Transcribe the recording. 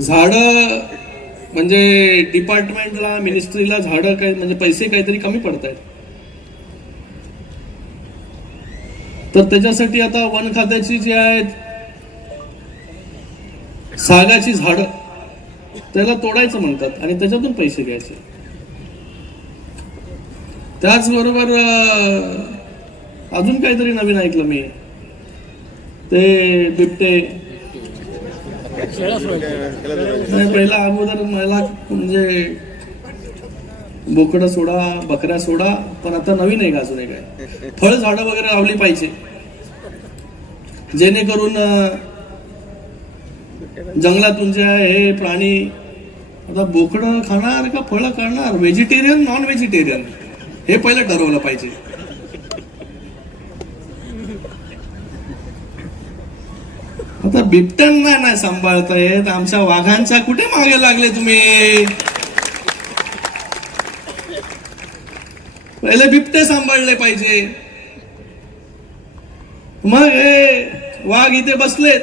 झाडं म्हणजे डिपार्टमेंटला मिनिस्ट्रीला झाडं काय म्हणजे पैसे काहीतरी कमी पडत आहेत, तर त्याच्यासाठी आता वन खात्याची जी आहेत सागाची झाडं त्याला तोडायचं म्हणतात आणि त्याच्यातून पैसे घ्यायचे. त्याचबरोबर अजून काहीतरी नवीन ऐकलं मी, ते बिबटे पहिला अगोदर मला म्हणजे बोकडं सोडा बकऱ्या सोडा, पण आता नवीन आहे का अजून एक आहे, फळ झाडं वगैरे लावली पाहिजे जेणेकरून जंगलातून जे आहे हे प्राणी आता बोकडं खाणार का फळं खाणार, व्हेजिटेरियन नॉन व्हेजिटेरियन हे पहिलं ठरवलं पाहिजे. आता बिबट्यांना नाही सांभाळता येत, आमच्या वाघांच्या कुठे मागे लागले तुम्ही? पहिले बिबटे सांभाळले पाहिजे, मग हे वाघ इथे बसलेत